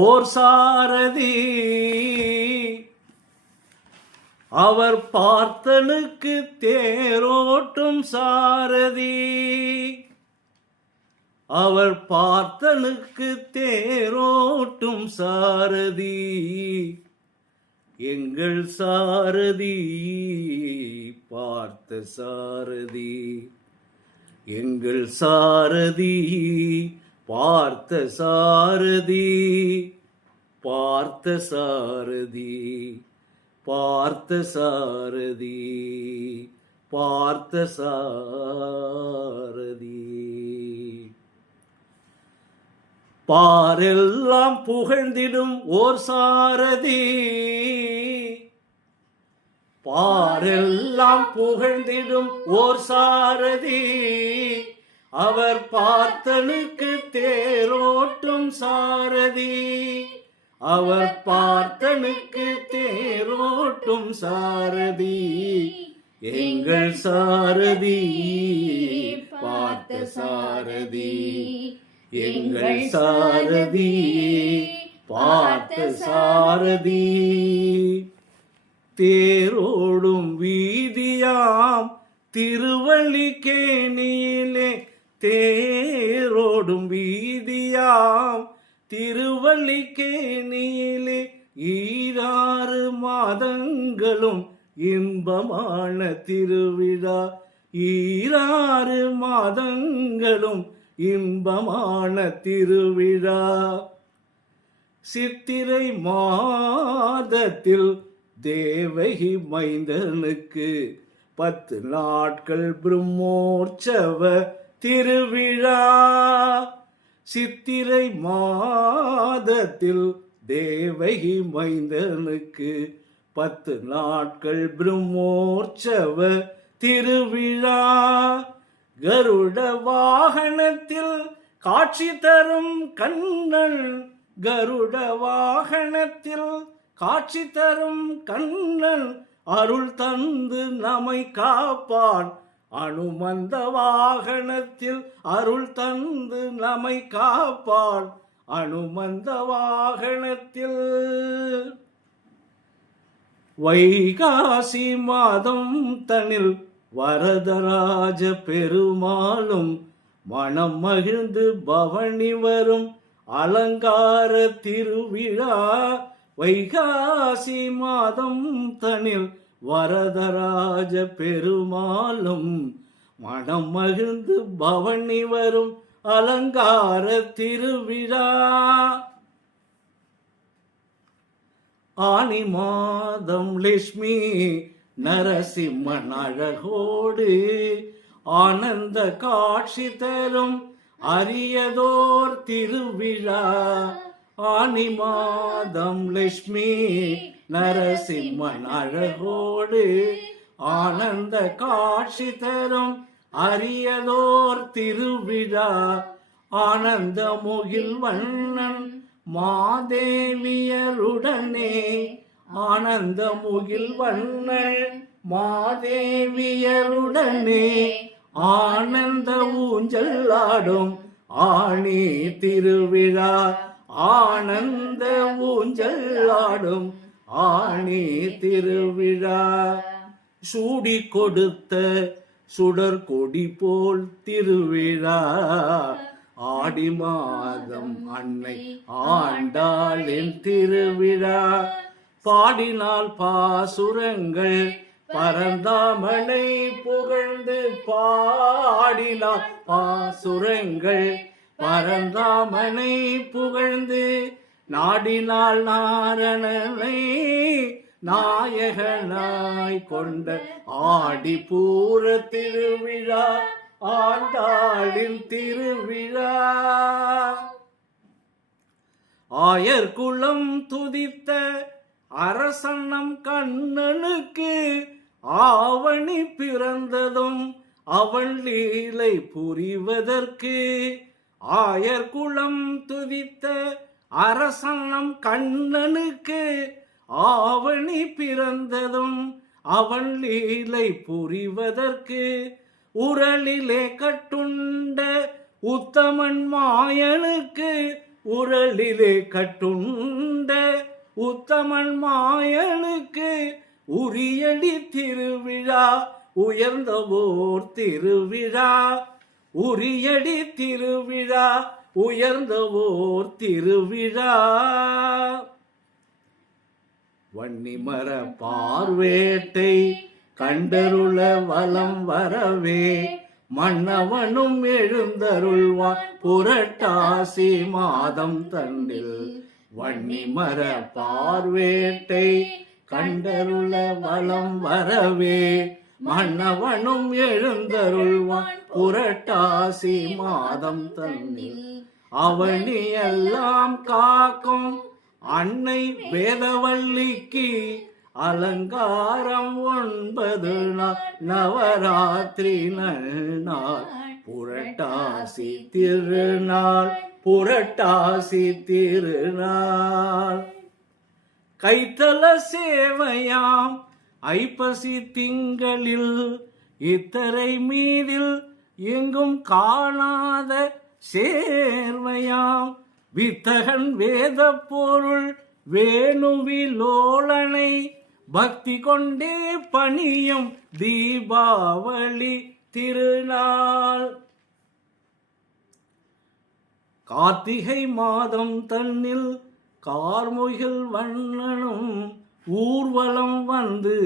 ஓர் சாரதி அவர் பார்த்தனுக்கு தேரோட்டும் சாரதி அவர் பார்த்தனுக்கு தேரோட்டும் சாரதி எங்கள் சாரதி பார்த்த சாரதி எங்கள் சாரதி பார்த்த சாரதி பார்த்த சாரதி பார்த்த சாரதி பார்த்த சாரதி பாரெல்லாம் புகழ்ந்திடும் ஓர் சாரதி பாரெல்லாம் புகழ்ந்திடும் ஓர் சாரதி அவர் பார்த்தனுக்கு தேரோட்டும் சாரதி அவர் பார்த்தனுக்கு தேரோட்டும் சாரதி எங்கள் சாரதி பார்த்த சாரதி எங்கள் சாரதி பார்த்த சாரதி தேரோடும் வீதியாம் திருவல்லிக்கேணியிலே தேரோடும் வீதியாம் திருவல்லிக்கேணியிலே 6 மாதங்களும் இன்பமான திருவிழா 6 மாதங்களும் இன்பமான திருவிழா சித்திரை மாதத்தில் தேவகி மைந்தனுக்கு 10 நாட்கள் பிரம்மோற்சவ திருவிழா சித்திரை மாதத்தில் தேவகி மைந்தனுக்கு 10 நாட்கள் பிரம்மோற்சவ திருவிழா கருட வாகனத்தில் காட்சி தரும் கண்ணன் கருட வாகனத்தில் காட்சி தரும் கண்ணன் அருள் தந்து நம்மை காப்பான் அனுமந்த வாகனத்தில் அருள் தந்து நம்மை காப்பான் அனுமந்த வாகனத்தில் வைகாசி மாதம் தனில் வரதராஜ பெருமாளும் மனம் மகிழ்ந்து பவனி வரும் அலங்கார திருவிழா வைகாசி மாதம் தனில் வரதராஜ பெருமாளும் மனம் மகிழ்ந்து பவனி வரும் அலங்கார திருவிழா ஆனி மாதம் லட்சுமி நரசிம்மன் அழகோடு ஆனந்த காட்சி தரும் அரியதோர் திருவிழா ஆனி மாதம் லட்சுமி நரசிம்மன் அழகோடு ஆனந்த காட்சி தரும் அரியதோர் திருவிழா ஆனந்த முகில் வண்ணன் மாதேவியருடனே ஆனந்த முகில் வண்ணன் மாதேவியருடனே ஆனந்த ஊஞ்சல் ஆடும் ஆணி திருவிழா ஆனந்த ஊஞ்சல் ஆடும் ஆணி திருவிழா சூடி கொடுத்த சுடர் கொடி போல் திருவிழா ஆடி மாதம் அன்னை ஆண்டாளின் திருவிழா பாடினால் பாசுரங்கள் பரந்தாமனை புகழ்ந்து பாடினால் பாசுரங்கள் பரந்தாமனை புகழ்ந்து நாடினால் நாரணனை நாயகனாய் கொண்ட ஆடி பூர திருவிழா ஆண்டாளின் திருவிழா ஆயர்குலம் துதித்த அரசன்னம் கண்ணனுக்கு ஆவணி பிறந்ததும் அவள் லீலை புரிவதற்கு ஆயர்குலம் துதித்த அரசன்னம் கண்ணனுக்கு ஆவணி பிறந்ததும் அவன் லீலை புரிவதற்கு உரலிலே கட்டுண்ட உத்தமன் மாயனுக்கு உரலிலே கட்டுண்ட உத்தமன் மாயனுக்கு உரியடி திருவிழா உயர்ந்தவோர் திருவிழா உரியடி திருவிழா உயர்ந்தவோர் திருவிழா வன்னிமர பார்வேட்டை கண்டருள வலம் வரவே மன்னவனும் எழுந்தருள்வான் புரட்டாசி மாதம் தன்னில் வன்னிமர பார்வேட்டை கண்டருள வலம் வரவே மன்னவனும் எழுந்தருள்வான் புரட்டாசி மாதம் தன்னில் அவனி எல்லாம் காக்கும் அன்னை வேதவல்லிக்கு அலங்காரம் 9 நாள் நவராத்திரி நன்னாள் புரட்டாசி திருநாள் புரட்டாசி திருநாள் கைத்தல சேவையாம் ஐப்பசி திங்களில் இத்தரை மீதில் எங்கும் காணாத சேர்வையாம் வித்தகன் வேத பொருள் வேணுவிலோலனை பக்தி கொண்டே பணியும் தீபாவளி திருநாள் கார்த்திகை மாதம் தன்னில் கார்முகில் வண்ணனும் ஊர்வலம் வந்து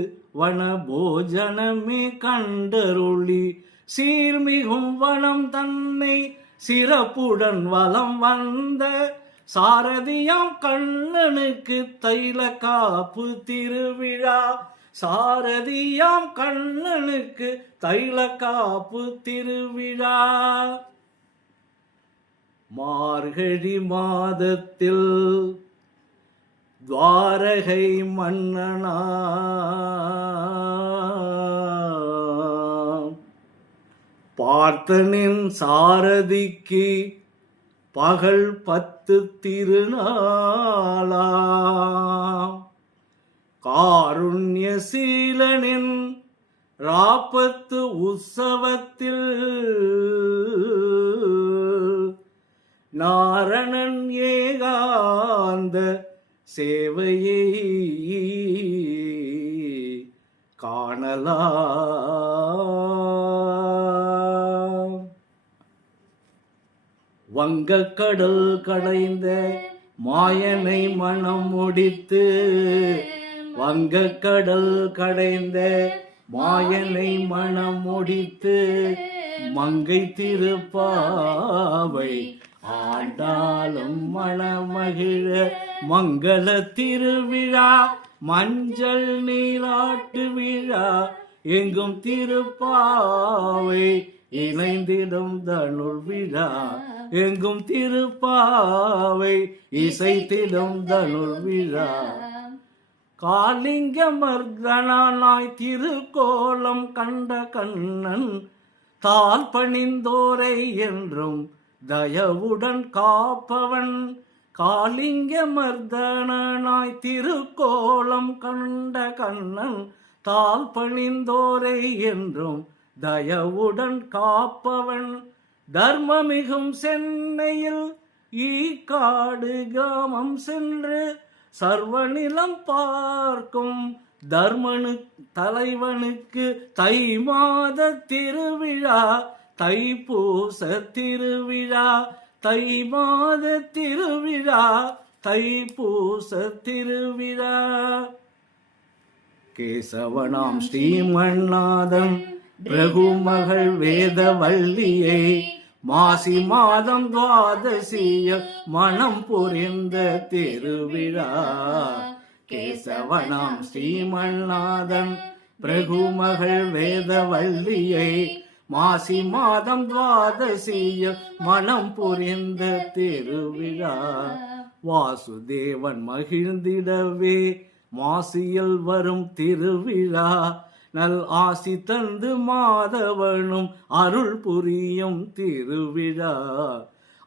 வனபோஜனமே கண்டருளி சீர்மிகும் வனம் தன்னை சிறப்புடன் வலம் வந்த சாரதியாம் கண்ணனுக்கு தைல காப்பு திருவிழா சாரதியாம் கண்ணனுக்கு தைல காப்பு திருவிழா மார்கழி மாதத்தில் துவாரகை மன்னனா பார்த்தனின் சாரதிக்கு பகல் 10 திருநாளா காருண்யசீலனின் ராப்பத்து உற்சவத்தில் நாரணன் ஏகாந்த சேவையை காணலாம் வங்கக்கடல் கடைந்த மாயனை மனம் முடித்து வங்கக்கடல் கடைந்த மாயனை மனம் முடித்து மங்கை திருப்பாவை ஆண்டாலும் மணமகிழ மங்கள திருவிழா மஞ்சள் நீராட்டு விழா எங்கும் திருப்பாவை இணைந்திடும் தனுர் விழா எங்கும் திருப்பாவை இசைத்திடும் தனுர் விழா காளிங்க மர்தனாய் திருக்கோலம் கண்ட கண்ணன் தால் பணிந்தோரை என்றும் தயவுடன் காப்பவன் காளிங்க மர்தனாய் திருக்கோலம் கண்ட கண்ணன் தால் பணிந்தோரை என்றும் தயவுடன் காப்பவன் தர்மமிகும் சென்னையில் ஈக்காடு கிராமம் சென்று சர்வநிலம் பார்க்கும் தர்மனு தலைவனுக்கு தை மாத திருவிழா தைப்பூச திருவிழா தை மாத திருவிழா தைப்பூச திருவிழா கேசவனாம் ஸ்ரீமன்னாதம் பிரகுமகள் வேதவல்லியை மாசி மாதம் துவாதசிய மனம் புரிந்த திருவிழா கேசவனாம் ஸ்ரீமன்னாதன் பிரகுமகள் வேதவல்லியை மாசி மாதம் துவாதசிய மனம் புரிந்த திருவிழா வாசுதேவன் மகிழ்ந்திடவே மாசியில் வரும் திருவிழா நல் ஆசி தந்து மாதவனும் அருள் புரியும் திருவிழா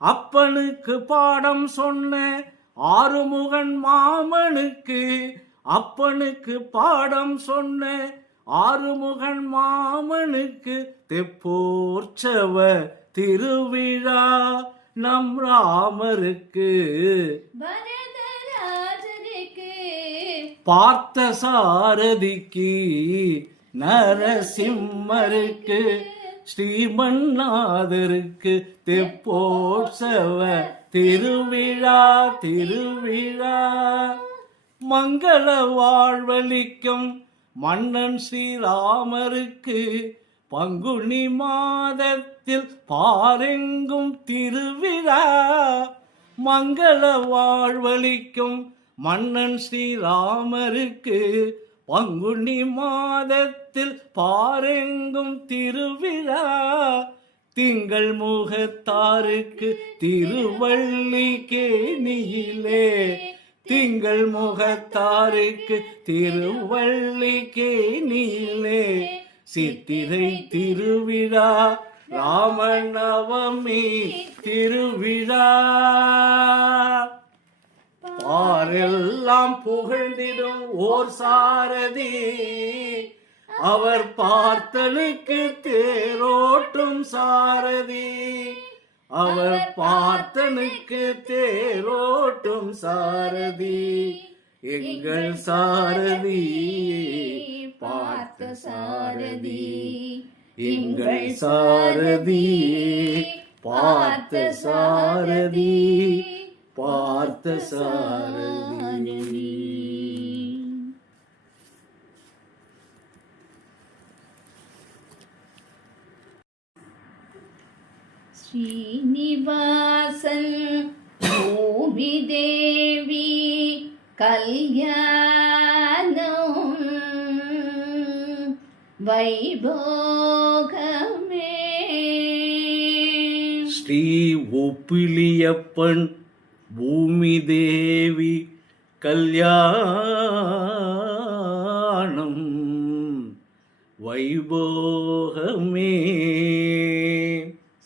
அப்பனுக்கு பாடம் சொன்ன ஆறுமுகன் மாமனுக்கு அப்பனுக்கு பாடம் சொன்ன ஆறுமுகன் மாமனுக்கு தெப்போற்சவ திருவிழா நம் ராமருக்கு வரதராஜருக்கு பார்த்த சாரதிக்கு நரசிம்மருக்கு ஸ்ரீமன்னாதருக்கு தெப்போற்சவ திருவிழா திருவிழா மங்கள வாழ்வளிக்கும் மன்னன் ஸ்ரீராமருக்கு பங்குனி மாதத்தில் பாரெங்கும் திருவிழா மங்கள வாழ்வளிக்கும் மன்னன் ஸ்ரீராமருக்கு பங்குனி மாதத்தில் பாரெங்கும் திருவிழா திங்கள் முகத்தாருக்கு திருவல்லிக்கேணியிலே திங்கள் முகத்தாருக்கு திருவல்லிக்கேணியிலே சித்திரை திருவிழா ராமநவமி திருவிழா பாரெல்லாம் புகழ்ந்திடும் ஓர் சாரதி அவர் பார்த்தனுக்கு தேரோட்டும் சாரதி அவர் பார்த்தனுக்கு தேரோட்டும் சாரதி எங்கள் சாரதி பார்த்த சாரதி எங்கள் சாரதி பார்த்த சாரதி பார்த்த சாரதி. ஸ்ரீனிவாசன் பூமி தேவி கல்யாணம் வைபோகமே ஸ்ரீ ஒப்பிலியப்பன் பூமி தேவி கல்யாணம் வைபோகமே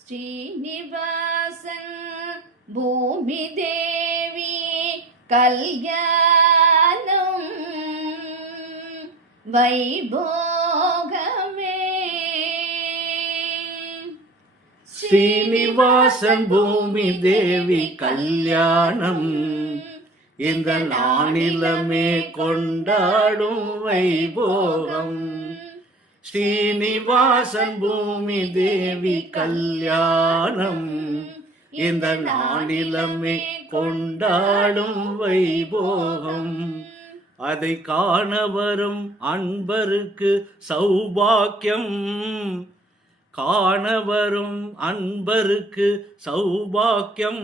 ஸ்ரீனிவாசன் பூமி தேவி கல்யாணம் வைபோகமே ஸ்ரீனிவாசன் பூமி தேவி கல்யாணம் இந்த நானிலமே கொண்டாடும் வைபோகம் ஸ்ரீனிவாசன் பூமி தேவி கல்யாணம் இந்த நானிலமே கொண்டாடும் வைபோகம் அதை காண வரும் அன்பருக்கு சௌபாக்கியம் காண வரும் அன்பருக்கு சௌபாக்கியம்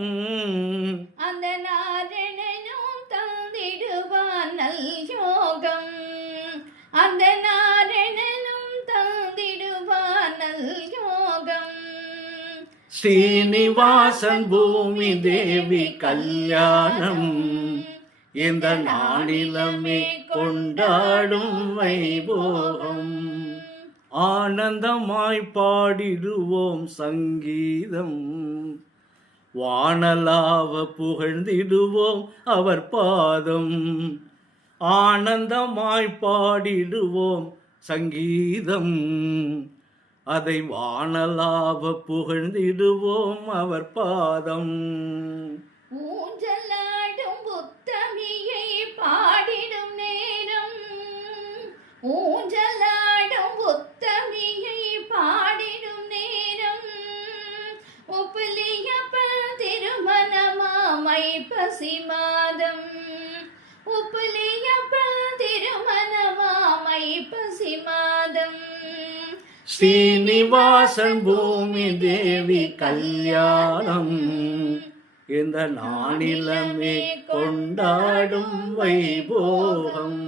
அந்த நாரணனும் தந்திடுவான் நல் யோகம் அந்த நாரணனும் தந்திடுவான் நல் யோகம் ஸ்ரீனிவாசன் பூமி தேவி கல்யாணம் இந்த நாளிலமே கொண்டாடும் வைபோகம் ஆனந்தமாய் பாடிடுவோம் சங்கீதம் வானலாவ புகழ்ந்திடுவோம் அவர் பாதம் ஆனந்தமாய் பாடிடுவோம் சங்கீதம் அதை வானலாவ புகழ்ந்திடுவோம் அவர் பாதம் ஊஞ்சலாடும் புத்தமியை பாடிடும் நேரம் ஊஞ்சலாடும் புத்தமியை பாடிடும் நேரம் உப்புலியப்ப திருமணமாமை பசி மாதம் உப்புலியப்ப திருமணமாமை பசி மாதம் ஸ்ரீனிவாசன் பூமி தேவி கல்யாணம் இந்த நானிலமே கொண்டாடும் வைபோகம்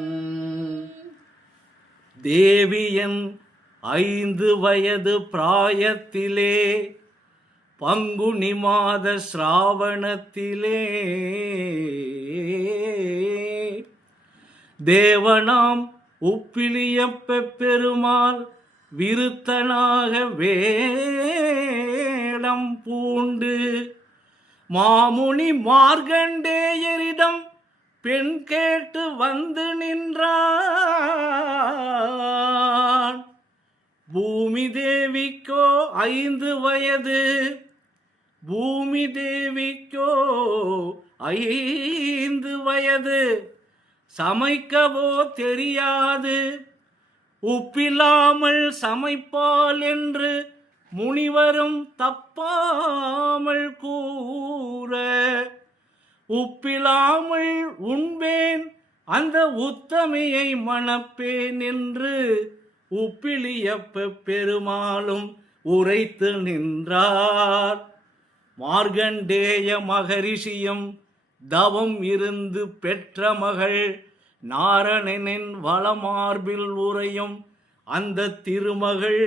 தேவியன் 5 வயது பிராயத்திலே பங்குனி மாத சிராவணத்திலே தேவனாம் உப்பிலியப்ப பெருமாள் விருத்தனாக வேடம் பூண்டு மாமுனி மார்கண்டேயரிடம் பெண் கேட்டு வந்து நின்றான் பூமி தேவிக்கோ 5 வயது பூமி தேவிக்கோ 5 வயது, சமைக்கவோ தெரியாது. உப்பில்லாமல் சமைப்பால் என்று முனிவரும் தப்பாமல் கூற, உப்பில்லாமல் உண்பேன் அந்த உத்தமியை மணப்பேன் என்று உப்பிலியப்ப பெருமாளும் உரைத்து நின்றார். மார்கண்டேய மகரிஷியும் தவம் இருந்து பெற்ற மகள் நாரணனின் வளமார்பில் உறையும் அந்த திருமகள்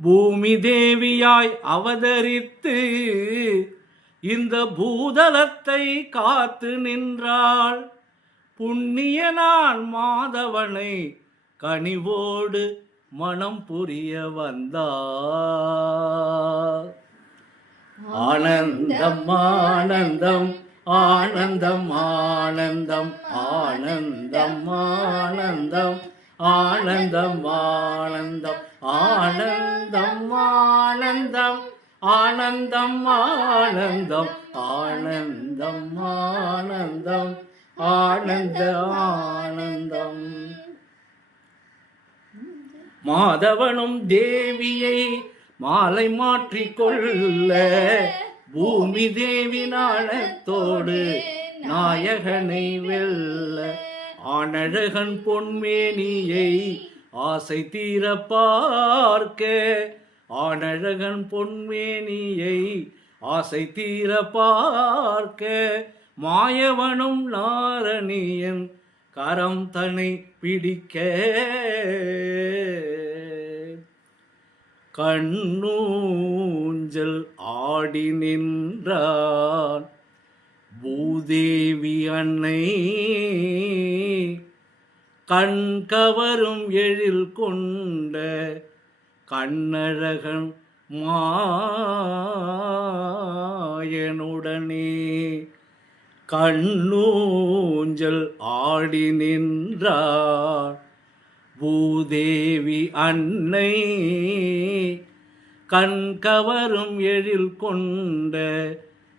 பூமி தேவியாய் அவதரித்து இந்த பூதலத்தை காத்து நின்றாள். புண்ணியனான் மாதவனை கனிவோடு மனம் புரிய வந்தார். ஆனந்தம் ஆனந்தம் ஆனந்தம் ஆனந்தம் ஆனந்தம் ஆனந்தம் ஆனந்தம் ஆனந்தம் ஆனந்தம் ஆனந்தம் ஆனந்தம் ஆனந்தம் ஆனந்தம் ஆனந்தம் ஆனந்த ஆனந்தம். மாதவனும் தேவியை மாலை மாற்றிக்கொள்ள பூமி தேவி நாணத்தோடு நாயகனை வெல்ல ஆனழகன் பொன்மேனியை ஆசை தீர பார்க்க, ஆனழகன் பொன்மேனியை ஆசை தீர பார்க்க மாயவனும் நாரணியன் கரம் தனை பிடிக்க கண்ணூஞ்சல் ஆடி நின்றான் பூதேவி அன்னை. கண் கவரும் எழில் கொண்ட கண்ணழகன் மாயனுடனே கண்ணூஞ்சல் ஆடி நின்றார் பூதேவி அன்னை. கண் கவரும் எழில் கொண்ட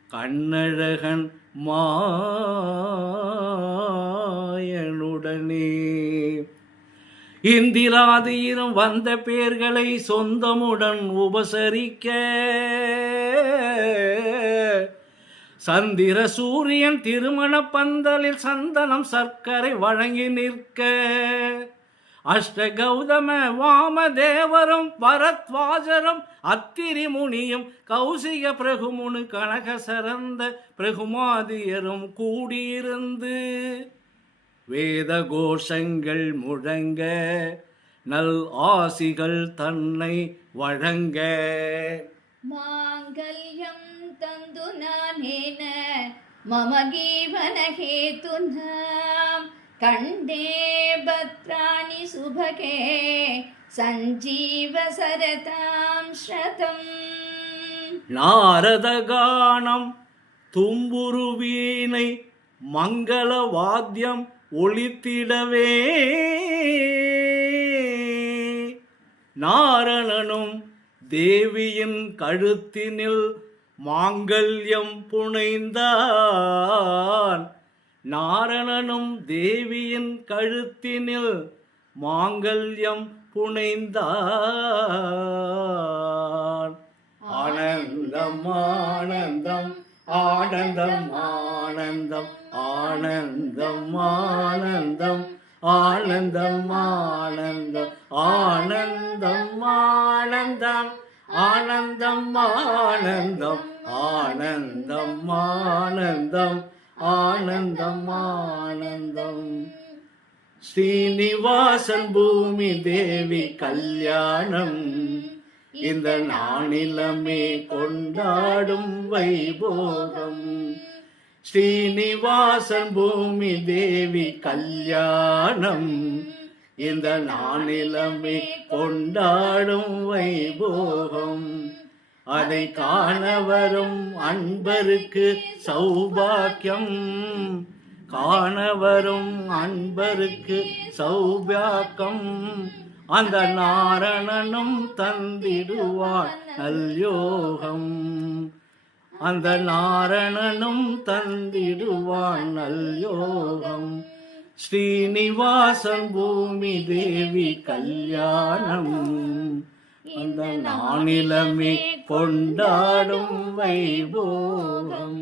கண்ணழகன் மாயனுடனே இந்திராதீரம் வந்த பேர்களை சொந்தமுடன் உபசரிக்க, சந்திர சூரியன் திருமண பந்தலில் சந்தனம் சர்க்கரை வழங்கி நிற்க, அஷ்ட கௌதம வாமதேவரும் பரத்வாஜரும் அத்திரி முனியும் கௌசிக பிரகுமுனு கனக சரந்த பிரகுமாதியரும் கூடியிருந்து வேத கோஷங்கள் முழங்க நல் ஆசிகள் தன்னை வழங்க. மாங்கல்யம் தந்து நானேன மம ஜீவன ஹேதுனாம் கண்டே பத்ராணி சுபகே சஞ்சீவ சரதாம் ஸ்ரதம். நாரத கானம் தும்புரு வீணை மங்கள வாத்தியம் ஒலித்திடவே நாரணனும் தேவியின் கழுத்தினில் மாங்கல்யம் புனைந்தான். நாரணனும் தேவியின் கழுத்தினில் மாங்கல்யம் புனைந்தான். ஆனந்தம் ஆனந்தம் ஆனந்தம் ஆனந்தம் ஆனந்தம் ஆனந்தம் ஆனந்தம் ஆனந்தம் ஆனந்தம் ஆனந்தம் ஆனந்தம் ஆனந்தம் ஆனந்தம் ஆனந்தம் ஆனந்தம் ஆனந்தம். ஸ்ரீனிவாசன் பூமி தேவி கல்யாணம் இந்த நானிலமே கொண்டாடும் வைபோகம். ஸ்ரீனிவாசன் பூமி தேவி கல்யாணம் இந்த நானிலமே கொண்டாடும் வைபோகம். அதை காண வரும் அன்பருக்கு சௌபாக்கியம், காண வரும் அன்பருக்கு சௌபாக்கியம். அந்த நாரணனும் தந்திடுவான் நல்யோகம். அந்த நாரணனும் தந்திடுவான் நல்யோகம். ஸ்ரீனிவாசன் பூமி தேவி கல்யாணம் அந்த நானிலமே கொண்டாடும் வைபோகம்.